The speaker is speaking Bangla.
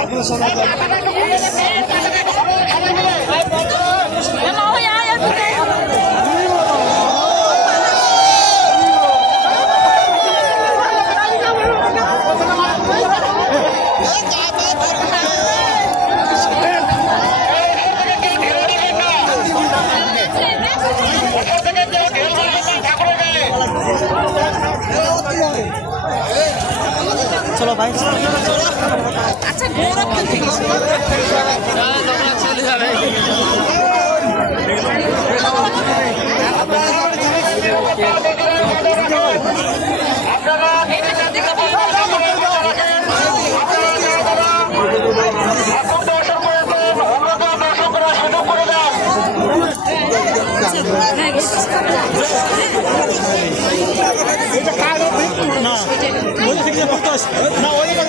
আপনার সঙ্গে চলো ভাই। আচ্ছা গৌরব ঠিক 俺が